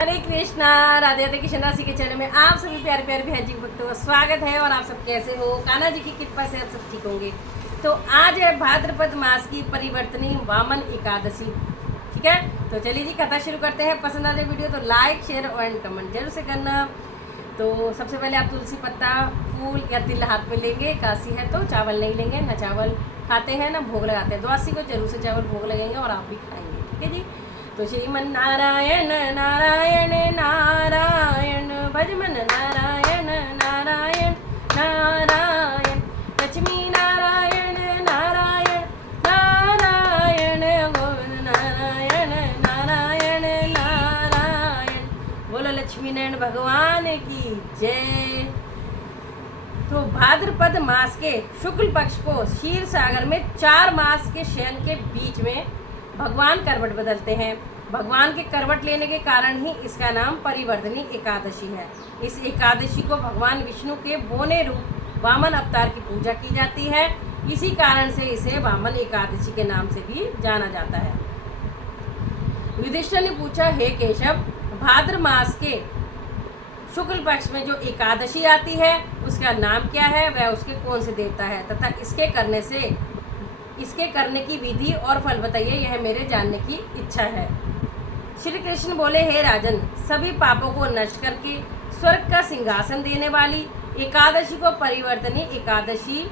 हरे कृष्णा। राधे राधे कृष्ण राशि के चैनल में आप सभी प्यारे प्यारे बहन जी भक्तों का स्वागत है। और आप सब कैसे हो? कान्हा जी की कृपा से आप सब ठीक होंगे। तो आज है भाद्रपद मास की परिवर्तनी वामन एकादशी। ठीक है, तो चलिए जी कथा शुरू करते हैं। पसंद आ जाए वीडियो तो लाइक शेयर और कमेंट जरूर से करना। तो सबसे पहले आप तुलसी पत्ता फूल या तिल हाथ में लेंगे। एकादशी है तो चावल नहीं लेंगे, ना चावल खाते हैं ना भोग लगाते हैं। द्वादशी को जरूर से चावल भोग लगेंगे और आप भी खाएंगे। ठीक है जी। तो श्रीमन नारायण नारायण नारायण भजमन नारायण नारायण नारायण लक्ष्मी नारायण नारायण नारायण गोविंद नारायण नारायण नारायण। बोलो लक्ष्मी नारायण भगवान की जय। तो भाद्रपद मास के शुक्ल पक्ष को क्षीर सागर में 4 मास के शयन के बीच में भगवान करवट बदलते हैं। भगवान के करवट लेने के कारण ही इसका नाम परिवर्तनी एकादशी है। इस एकादशी को भगवान विष्णु के बोने रूप वामन अवतार की पूजा की जाती है। इसी कारण से इसे वामन एकादशी के नाम से भी जाना जाता है। युधिष्ठिर ने पूछा, हे केशव, भाद्र मास के शुक्ल पक्ष में जो एकादशी आती है उसका नाम क्या है, वह उसके कौन से देवता है तथा इसके करने की विधि और फल बताइए, यह मेरे जानने की इच्छा है। श्री कृष्ण बोले, हे राजन, सभी पापों को नष्ट करके स्वर्ग का सिंहासन देने वाली एकादशी को परिवर्तनी एकादशी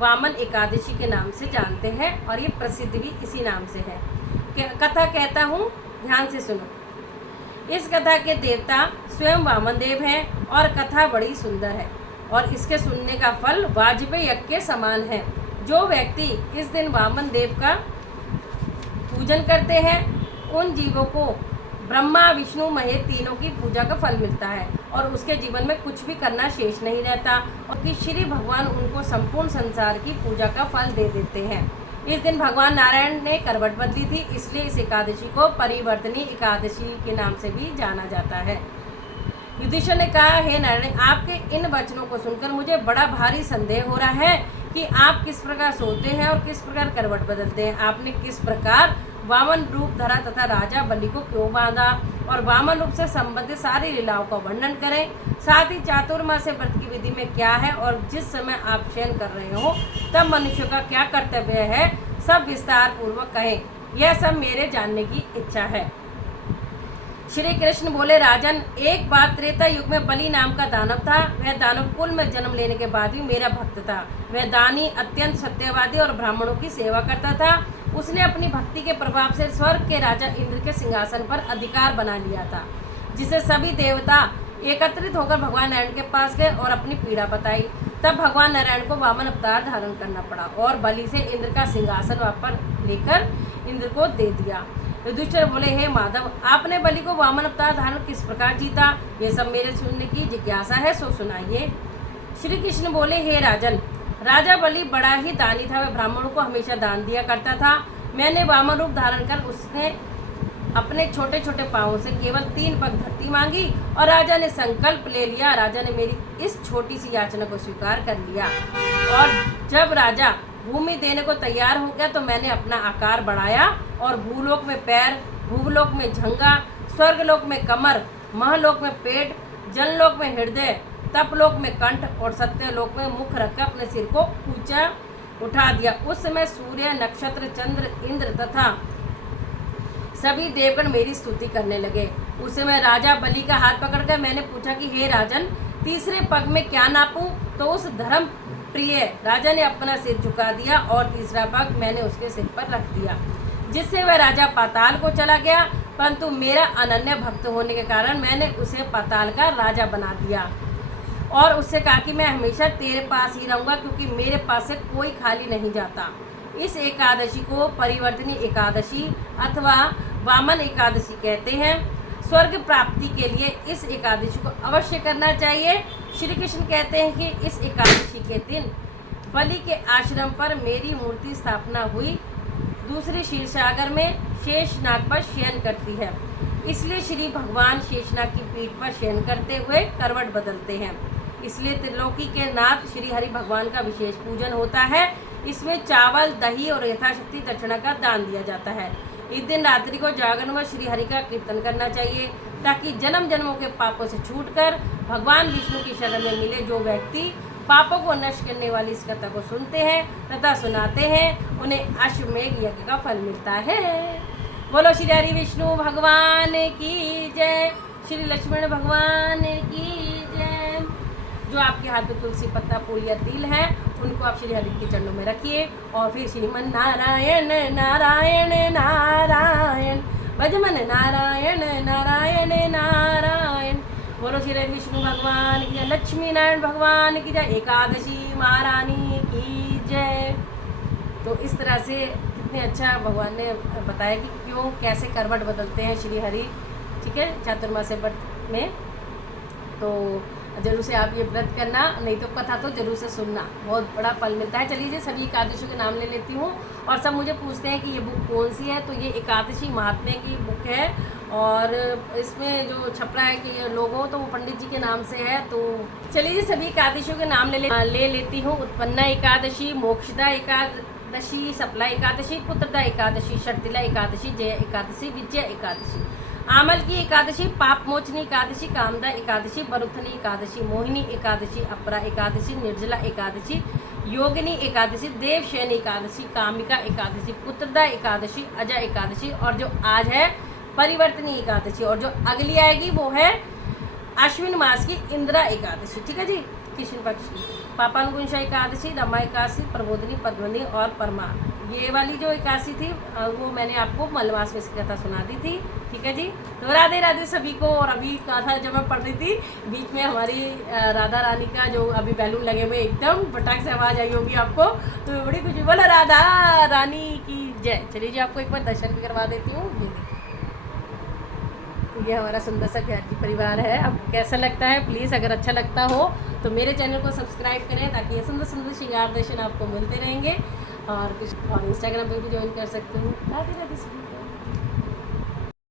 वामन एकादशी के नाम से जानते हैं और ये प्रसिद्ध भी इसी नाम से है। कथा कहता हूँ, ध्यान से सुनो। इस कथा के देवता स्वयं वामन देव हैं और कथा बड़ी सुंदर है और इसके सुनने का फल वाजपेय यज्ञ के समान है। जो व्यक्ति इस दिन वामन देव का पूजन करते हैं उन जीवों को ब्रह्मा विष्णु महेश तीनों की पूजा का फल मिलता है और उसके जीवन में कुछ भी करना शेष नहीं रहता और कि श्री भगवान उनको संपूर्ण संसार की पूजा का फल दे देते हैं। इस दिन भगवान नारायण ने करवट बदली थी, इसलिए इस एकादशी को परिवर्तनी एकादशी के नाम से भी जाना जाता है। युधिष्ठिर ने कहा, हे नारायण, आपके इन वचनों को सुनकर मुझे बड़ा भारी संदेह हो रहा है कि आप किस प्रकार सोते हैं और किस प्रकार करवट बदलते हैं। आपने किस प्रकार वामन रूप धरा तथा राजा बलि को क्यों बांधा और वामन रूप से संबंधित सारी लीलाओं का वर्णन करें। साथ ही चातुर्मास्य व्रत की विधि में क्या है और जिस समय आप शयन कर रहे हो तब मनुष्य का क्या कर्तव्य है, सब विस्तार पूर्वक कहें। यह सब मेरे जानने की इच्छा है। श्री कृष्ण बोले, राजन, एक बार त्रेता युग में बलि नाम का दानव था। वह दानव कुल में जन्म लेने के बाद भी मेरा भक्त था। वह दानी, अत्यंत सत्यवादी और ब्राह्मणों की सेवा करता था। उसने अपनी भक्ति के प्रभाव से स्वर्ग के राजा इंद्र के सिंहासन पर अधिकार बना लिया था, जिसे सभी देवता एकत्रित होकर भगवान नारायण के पास गए और अपनी पीड़ा बताई। तब भगवान नारायण को वामन अवतार धारण करना पड़ा और बलि से इंद्र का सिंहासन वापस लेकर इंद्र को दे दिया। युधिष्ठिर बोले, हे माधव, आपने बलि को वामन अवतार धारण किस प्रकार जीता, ये सब मेरे सुनने की जिज्ञासा है, सो सुनाइए। श्री कृष्ण बोले, हे राजन, राजा बलि बड़ा ही दानी था। वह ब्राह्मणों को हमेशा दान दिया करता था। मैंने वामन रूप धारण कर उसने अपने छोटे छोटे पाँवों से केवल 3 पग धरती मांगी और राजा ने संकल्प ले लिया। राजा ने मेरी इस छोटी सी याचना को स्वीकार कर लिया और जब राजा भूमि देने को तैयार हो गया तो मैंने अपना आकार बढ़ाया और भूलोक में पैर, भूलोक में झंगा, स्वर्गलोक में कमर, महलोक में पेट, जनलोक में हृदय, तपलोक में कंठ और सत्यलोक में मुख रखकर अपने सिर को ऊंचा उठा दिया। उस समय सूर्य, नक्षत्र, चंद्र, इंद्र तथा सभी देवगण मेरी स्तुति करने लगे। उस समय राजा बलि का हाथ पकड़कर मैंने पूछा कि हे राजन, तीसरे पग में क्या नापूं? तो उस धर्म प्रिय राजा ने अपना सिर झुका दिया और तीसरा पग मैंने उसके सिर पर रख दिया, जिससे वह राजा पाताल को चला गया। परंतु मेरा अनन्य भक्त होने के कारण मैंने उसे पाताल का राजा बना दिया और उससे कहा कि मैं हमेशा तेरे पास ही रहूँगा, क्योंकि मेरे पास से कोई खाली नहीं जाता। इस एकादशी को परिवर्तनी एकादशी अथवा वामन एकादशी कहते हैं। स्वर्ग प्राप्ति के लिए इस एकादशी को अवश्य करना चाहिए। श्री कृष्ण कहते हैं कि इस एकादशी के दिन बलि के आश्रम पर मेरी मूर्ति स्थापना हुई दूसरी क्षीरसागर में शेषनाग पर शयन करती है, इसलिए श्री भगवान शेषनाग की पीठ पर शयन करते हुए करवट बदलते हैं। इसलिए त्रिलोकी के नाथ श्री हरि भगवान का विशेष पूजन होता है। इसमें चावल, दही और यथाशक्ति दक्षिणा का दान दिया जाता है। इस दिन रात्रि को जागरण व श्री हरि का कीर्तन करना चाहिए ताकि जन्म जन्मों के पापों से छूटकर भगवान विष्णु की शरण में मिले जो व्यक्ति पापों को नष्ट करने वाली इस कथा को सुनते हैं तथा सुनाते हैं, उन्हें अश्वमेघ यज्ञ का फल मिलता है। बोलो श्री हरि विष्णु भगवान की जय, श्री लक्ष्मण भगवान की जय। जो आपके हाथ में तुलसी पत्ता फूल या तिल है उनको आप श्री हरि के चरणों में रखिए और फिर श्रीमन नारायण नारायण नारायण, भजमन नारायण नारायण नारायण। बोलो श्री हरि विष्णु भगवान की जय, लक्ष्मी नारायण भगवान की जय, एकादशी महारानी की जय। तो इस तरह से कितने अच्छा भगवान ने बताया कि क्यों कैसे करवट बदलते हैं श्री हरि, ठीक है, चातुर्मास्य व्रत में। तो जरूर से आप ये व्रत करना, नहीं तो कथा तो जरूर से सुनना, बहुत बड़ा फल मिलता है। चलिए सभी एकादशियों के नाम ले लेती हूँ। और सब मुझे पूछते हैं कि ये बुक कौन सी है, तो ये एकादशी महात्म्य की बुक है और इसमें जो छप रहा है कि लोगो तो वो पंडित जी के नाम से है। तो चलिए सभी एकादशियों के नाम ले लेती हूँ। उत्पन्ना एकादशी, मोक्षदा एकादशी, सफला एकादशी, पुत्रदा एकादशी, शर्तिला एकादशी, जय एकादशी, विजय एकादशी, आमल की एकादशी, पाप मोचनी एकादशी, कामदा एकादशी, बरुथनी एकादशी, मोहिनी एकादशी, अपरा एकादशी, निर्जला एकादशी, योगिनी एकादशी, देवशयन एकादशी, कामिका एकादशी, पुत्रदा एकादशी, अजय एकादशी और जो आज है परिवर्तनी एकादशी और जो अगली आएगी वो है अश्विन मास की इंदिरा एकादशी, ठीक है जी, कृष्ण पक्ष की। पापानुगुंशा एकादशी, रमा एकादशी, प्रबोधनी, पद्मनी और परमा। ये वाली जो एकादशी थी वो मैंने आपको मलमास में इसकी कथा सुना दी थी, ठीक है जी। तो राधे राधे सभी को। और अभी कथा जब मैं पढ़ रही थी बीच में हमारी राधा रानी का जो अभी बैलून लगे हुए एकदम फटाक से आवाज़ आई होगी आपको, तो बड़ी खुशी। बोलो राधा रानी की जय। चलिए जी आपको एक बार दर्शन भी करवा देती हूँ। ये हमारा सुंदर सा प्यारी परिवार है। आपको कैसा लगता है प्लीज़, अगर अच्छा लगता हो तो मेरे चैनल को सब्सक्राइब करें ताकि ये सुंदर सुंदर श्रृंगार दर्शन आपको मिलते रहेंगे। और इंस्टाग्राम पे भी ज्वाइन कर सकते हो। राधे राधे सभी को।